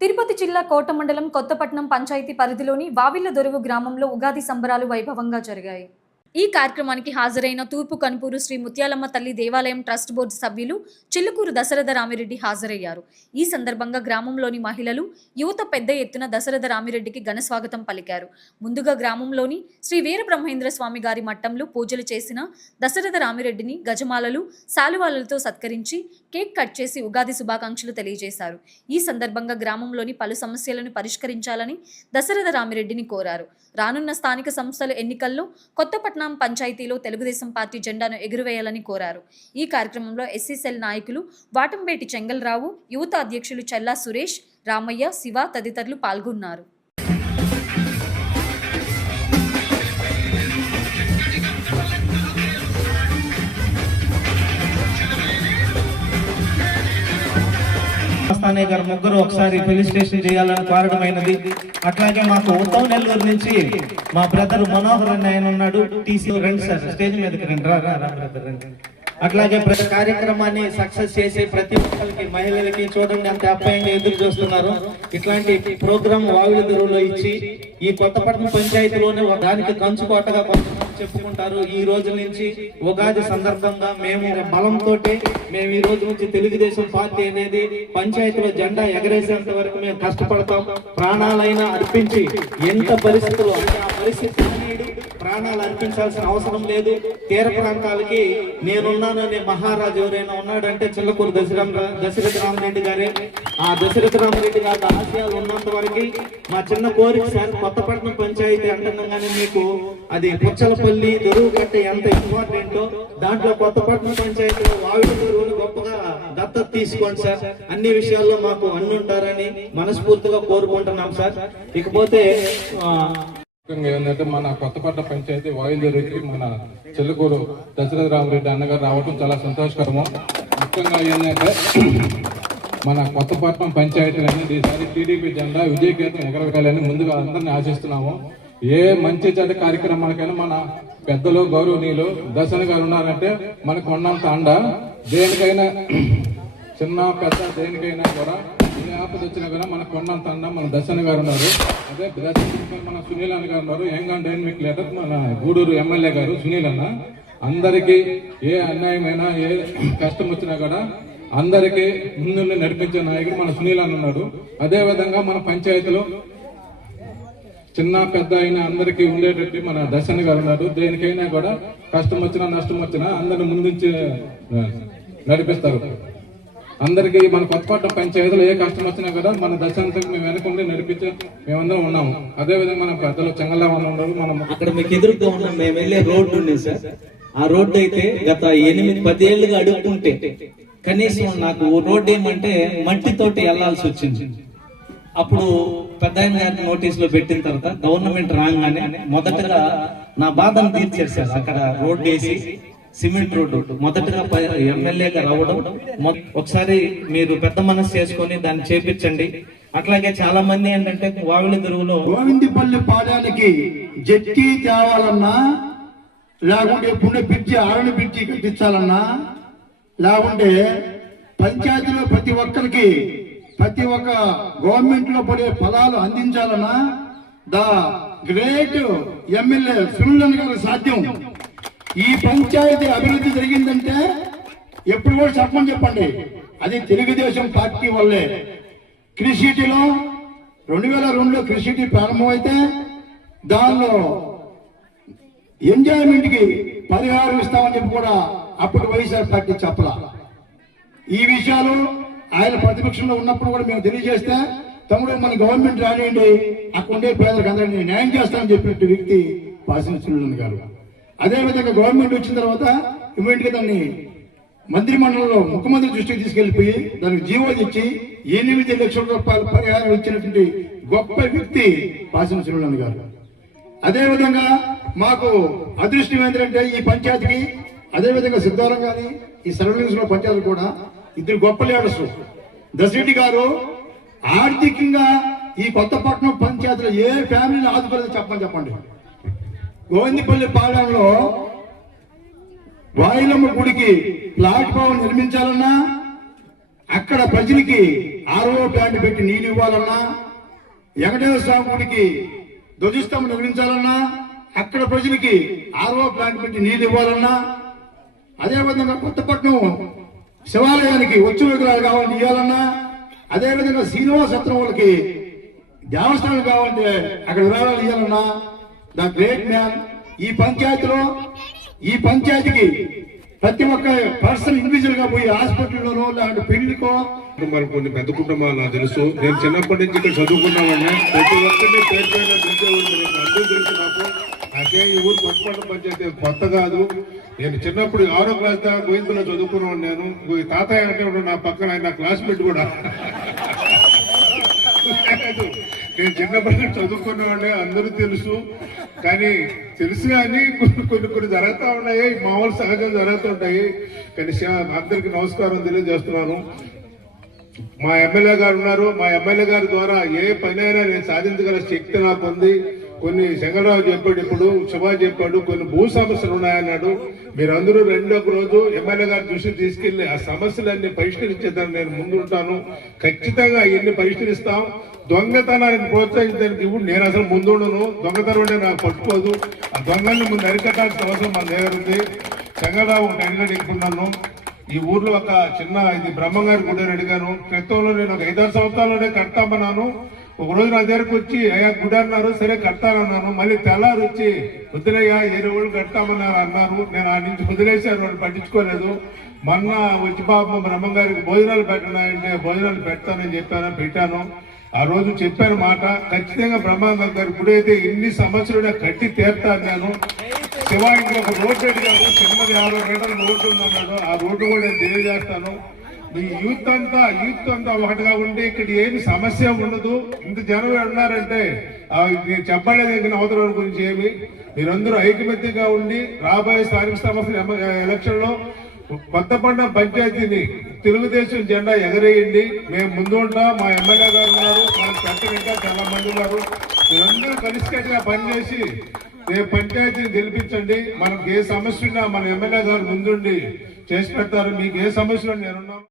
తిరుపతి జిల్లా కోట మండలం కొత్తపట్నం పంచాయతీ పరిధిలోని వావిళ్లదొరువు గ్రామంలో ఉగాది సంబరాలు వైభవంగా జరిగాయి. ఈ కార్యక్రమానికి హాజరైన తూర్పు కనుపూరు శ్రీ ముత్యాలమ్మ తల్లి దేవాలయం ట్రస్ట్ బోర్డు సభ్యులు చిల్లుకూరు దశరథ రామిరెడ్డి హాజరయ్యారు. ఈ సందర్భంగా గ్రామంలోని మహిళలు, యువత పెద్ద ఎత్తున దశరథ రామిరెడ్డికి ఘన స్వాగతం పలికారు. ముందుగా గ్రామంలోని శ్రీ వీరబ్రహ్మేంద్ర స్వామి గారి మట్టంలో పూజలు చేసిన దశరథ రామిరెడ్డిని గజమాలలు, శాలువాలతో సత్కరించి కేక్ కట్ చేసి ఉగాది శుభాకాంక్షలు తెలియజేశారు. ఈ సందర్భంగా గ్రామంలోని పలు సమస్యలను పరిష్కరించాలని దశరథ రామిరెడ్డిని కోరారు. రానున్న స్థానిక సంస్థల ఎన్నికల్లో కొత్తపట్నం పంచాయతీలో తెలుగుదేశం పార్టీ జెండాను ఎగురవేయాలని కోరారు. ఈ కార్యక్రమంలో ఎస్సీ సెల్ నాయకులు వాటంబేటి చెంగల్రావు, యువత అధ్యక్షులు చల్లా సురేష్, రామయ్య, శివ తదితరులు పాల్గొన్నారు. గారు ముగ్గురు ఒకసారి రిజిస్ట్రేషన్ చేయాలని కోరడమైనది. అట్లాగే మాకు ఉత్తమ్ నెల్లూరు నుంచి మా బ్రదర్ మనోహర్ అని ఆయన ఉన్నాడు. టీసీ రండి సార్, స్టేజ్ మీదకి రండి. అట్లాగే ప్రతి కార్యక్రమాన్ని సక్సెస్ చేసి ప్రతి ఒక్కరికి, మహిళలకి చూడండి అంత అప్యాయంగా ఎదురు చూస్తున్నారు. ఇట్లాంటి ప్రోగ్రామ్ వావిలిదొరువులో ఇచ్చి ఈ కొత్తపట్నం పంచాయతీలోనే దానికి కంచుకోటగా చెప్పుకుంటారు. ఈ రోజు నుంచి ఉగాది సందర్భంగా మేము బలంతో మేము ఈ రోజు నుంచి తెలుగుదేశం పార్టీ అనేది పంచాయతీలో జెండా ఎగరేసేంత వరకు మేము కష్టపడతాం. ప్రాణాలైనా అర్పించి ఎంత పరిస్థితులు అంటే ఆ పరిస్థితి ప్రాణాలు అర్పించాల్సిన అవసరం లేదు. తీర ప్రాంతాలకి నేనున్నాననే మహారాజు ఎవరైనా ఉన్నాడంటే చిల్లకూరు దశరథ రామిరెడ్డి గారే. ఆ దశరథ రామిరెడ్డి గారి ఆశయాలు ఉన్నంత వరకు మా చిన్న కోరిక సార్, కొత్తపట్నం పంచాయతీ అంటుండగానే మీకు అది పుచ్చలపల్లి దొరువు కట్టే ఎంత ఇంపార్టెంటో దాంట్లో కొత్తపట్నం పంచాయతీలో వావిలిదొరువును గొప్పగా దత్తత తీసుకోండి సార్. అన్ని విషయాల్లో మాకు అన్నుంటారని మనస్ఫూర్తిగా కోరుకుంటున్నాం సార్. ఇకపోతే ఏంటంటే మన కొత్తపట్నం పంచాయతీ వాయుదొరికి మన చిల్లకూరు దశరథ రామిరెడ్డి అన్నగారు రావడం చాలా సంతోషకరము. ముఖ్యంగా ఏంటంటే మన కొత్తపట్నం పంచాయతీ అనేది ఈసారి టీడీపీ జెండా విజయకేతం ఎగరవేయాలని ముందుగా అందరినీ ఆశిస్తున్నాము. ఏ మంచి చెడ్డ కార్యక్రమాలకైనా మన పెద్దలు గౌరవనీయులు దర్శన గారు ఉన్నారంటే మనకు ఉన్నంత అండ. దేనికైనా చిన్న పెద్ద దేనికైనా కూడా ఏ ఆపద వచ్చినా కూడా మనకు ఉన్నంత అన్న మన దర్శన గారు ఉన్నారు. అదే మన సునీల్ అన్న గారు ఉన్నారు. యంగ్ అండ్ డైనమిక్ లీడర్ మన గూడూరు ఎమ్మెల్యే గారు సునీల్ అన్న. అందరికీ ఏ అన్యాయమైనా ఏ కష్టం వచ్చినా కూడా అందరికీ ముందుండి నడిపించే నాయకుడు మన సునీల్ అన్న ఉన్నాడు. అదే విధంగా మన పంచాయతీలో చిన్న పెద్ద అయినా అందరికీ ఉండేటట్టు మన దర్శన గారు ఉన్నారు. దేనికైనా కూడా కష్టం వచ్చినా నష్టం వచ్చినా అందరిని ముందుంచి నడిపిస్తారు. అందరికీ మన కొత్తపట్నం పంచాయతీలో ఏ కష్టం వచ్చినా కూడా మన దర్శనంతో మేము వెనకుండి నడిపించే మేమందరం ఉన్నాము. అదే విధంగా మన పెద్దలు చెంగల్రావు ఉన్నారు. మనం అక్కడ మీకు ఎదురుగా ఉన్నాం. మేము వెళ్ళే రోడ్డు ఉంది సార్. ఆ రోడ్డు అయితే గత 8-10 ఏళ్ళుగా అడుగుతుంటే కనీసం నాకు రోడ్డు ఏమంటే మట్టితోటి వెళ్లాల్సి వచ్చింది. అప్పుడు పెద్ద ఆయన గారిని నోటీసులో పెట్టిన తర్వాత గవర్నమెంట్ రాగానే మొదటగా నా బాధను తీర్చారు సార్. అక్కడ రోడ్డు వేసి సిమెంట్ రోడ్డు మొదటగా ఎమ్మెల్యేగా రావడం. ఒకసారి మీరు పెద్ద మనసు చేసుకొని దాన్ని చేపించండి. అట్లాగే చాలా మంది ఏంటంటే వావిలిదొరువులో గోవిందపల్లి పాడానికి జట్టి తేవాలన్నా, లేకుంటే పుణ్య పిచ్చి ఆరణ పిచ్చి కట్టించాలన్నా, లేకుంటే పంచాయతీలో ప్రతి ఒక్కరికి ప్రతి ఒక్క గవర్నమెంట్ లో పడే ఫలాలు అందించాలన్నా ద గ్రేట్ ఎమ్మెల్యే సునీల్ గారు సాధ్యం. ఈ పంచాయతీ అభివృద్ధి జరిగిందంటే ఎప్పుడు కూడా చెప్పండి, అది తెలుగుదేశం పార్టీ వల్లే. క్రిసిటీలో 2002లో క్రిసిటీ ప్రారంభమైతే దానిలో ఎంజాయ్మెంట్ కి పరిహారం ఇస్తామని చెప్పి కూడా అప్పుడు వైఎస్ఆర్ పార్టీ చెప్పలా. ఈ విషయాలు ఆయన ప్రతిపక్షంలో ఉన్నప్పుడు కూడా మేము తెలియజేస్తే, తమ్ముడు మన గవర్నమెంట్ రానియండి, అక్కడ ఉండే పేదలకు అందరినీ న్యాయం చేస్తామని చెప్పినట్టు వ్యక్తి పాసిన సునీల్ గారు. అదేవిధంగా గవర్నమెంట్ వచ్చిన తర్వాత ఇమీడియట్ గా దాన్ని మంత్రి మండలిలో ముఖ్యమంత్రి దృష్టికి తీసుకెళ్లిపోయి దానికి జీవో ఇచ్చి 8 లక్షల రూపాయల పరిహారం ఇచ్చినటువంటి గొప్ప వ్యక్తి పాసిన సునీల్ గారు. అదేవిధంగా మాకు అదృష్టం ఏంటంటే ఈ పంచాయతీకి, అదేవిధంగా సిద్ధారం గాని ఈ సరౌండింగ్స్ లో పంచాయతీ కూడా ఇద్దరు గొప్ప లీడర్స్. దశరెడ్డి గారు ఆర్థికంగా ఈ కొత్తపట్నం పంచాయతీలో ఏ ఫ్యామిలీని ఆదుకోలేదు చెప్పండి. గోవిందపల్లి పాలెంలో వాయిలమ్మ గుడికి ప్లాట్ఫామ్ నిర్మించాలన్నా, అక్కడ ప్రజలకి ఆర్ఓ ప్లాంట్ పెట్టి నీళ్ళు ఇవ్వాలన్నా, వెంకటేశ్వర స్వామి గుడికి ధ్వజస్తంభం నిర్మించాలన్నా, అక్కడ ప్రజలకి ఆర్ఓ ప్లాంట్ పెట్టి నీళ్ళు ఇవ్వాలన్నా, అదేవిధంగా కొత్తపట్నం శివాలయానికి వచ్చి విగ్రహాలు కావాలని ఇవ్వాలన్నా, అదేవిధంగా శ్రీనివాస సత్రం వాళ్ళకి దేవస్థానం కావాలంటే అక్కడ విరాళాలు ఇవ్వాలన్నా, ద గ్రేట్ మ్యాన్ ఈ పంచాయతీకి ప్రతి ఒక్క పర్సన్ ఇండివిజువల్ గా పోయి హాస్పిటల్లోనో లేదంటే పెళ్లికో కుటుంబాలు కొన్ని పెద్ద కుటుంబాలు నాకు తెలుసు. నేను చిన్నప్పటి నుంచి ఇక్కడ చదువుకున్నామని ప్రతి ఒక్కరిని పేరు అందరూ తెలుసు నాకు. నాకే ఈ ఊరు కొత్తపట్నం పంచాయతీ కొత్త కాదు. నేను చిన్నప్పుడు 6వ క్లాస్ దాకా గోవిందలో చదువుకున్నాను. నేను తాతయ్య అంటే నా పక్కన ఆయన క్లాస్మేట్ కూడా. నేను చిన్నప్పటి నుంచి చదువుకున్నామంటే అందరూ తెలుసు. కానీ కొన్ని జరుగుతూ ఉన్నాయి, మామూలు సహజం జరుగుతుంటాయి. కానీ అందరికి నమస్కారం తెలియజేస్తున్నాను. మా ఎమ్మెల్యే గారు ఉన్నారు. మా ఎమ్మెల్యే గారి ద్వారా ఏ పనైనా నేను సాధించగల శక్తి నాకు ఉంది. కొన్ని శంకరరావు చెప్పాడు, ఇప్పుడు సుభాష్ చెప్పాడు, కొన్ని భూ సమస్యలు ఉన్నాయన్నాడు. మీరందరూ ఒక రోజు ఎమ్మెల్యే గారి దృష్టికి తీసుకెళ్లి ఆ సమస్యలన్నీ పరిష్కరించేదాన్ని నేను ముందుంటాను. ఖచ్చితంగా ఇవన్నీ పరిష్కరిస్తాం. దొంగతనాన్ని ప్రోత్సహించడానికి ఇప్పుడు నేను అసలు ముందుండను. దొంగతనం అంటే నాకు పట్టుకోదు. ఆ దొంగల్ని ముందు అరికట్టాల్సిన అవసరం మన దగ్గర ఉంది. శంకరరావు అడిగాను. ఈ ఊర్లో ఒక చిన్న ఇది బ్రహ్మంగారి గుడి అడిగాను. క్రితంలో నేను ఒక 5-6 సంవత్సరాల్లోనే కడతామన్నాను. ఒక రోజు నా దగ్గరకు వచ్చి అయ్యా గుడి అన్నారు. సరే కడతానన్నాను. మళ్ళీ తెల్లారు వచ్చి వదిలేయ్యా 7 రోజులు కడతామన్నారు అన్నారు. నేను ఆ నుంచి వదిలేశాను, వాళ్ళు పట్టించుకోలేదు. మొన్న వచ్చి పాపం బ్రహ్మంగారికి భోజనాలు పెట్టినాయంటే భోజనాలు పెడతానని పెట్టాను. ఆ రోజు చెప్పాను మాట. ఖచ్చితంగా బ్రహ్మంగారి గారి గుడి అయితే ఇన్ని సంవత్సరాలు కట్టి తీర్తాను నేను. శివ ఇంట్లో ఒక రోడ్డు అడిగారు, చిన్నది 50 మీటర్ల రోడ్డు ఉందన్నాడు. ఆ రోడ్డు కూడా నేను తెలియజేస్తాను. మీ యూత్ అంతా ఒకటిగా ఉండి ఇక్కడ ఏమి సమస్య ఉండదు. ఇంత జనం ఉన్నారంటే నేను చెప్పలేదు అవతల గురించి ఏమి. మీరందరూ ఐకమత్యంగా ఉండి రాబోయే స్థానిక సంస్థ ఎలక్షన్ లో కొత్తపట్నం పంచాయతీని తెలుగుదేశం జెండా ఎగరేయండి. మేము ముందు ఉంటాం. మా ఎమ్మెల్యే గారు ఉన్నారు, మనకు పెట్టిన చాలా మంది ఉన్నారు. మీరందరూ కలిసికట్టుగా పనిచేసి రేపు పంచాయతీని గెలిపించండి. మనకు ఏ సమస్య ఉన్నా మన ఎమ్మెల్యే గారు ముందుండి చేసి పెడతారు. మీకు ఏ సమస్యలు నేనున్నాను.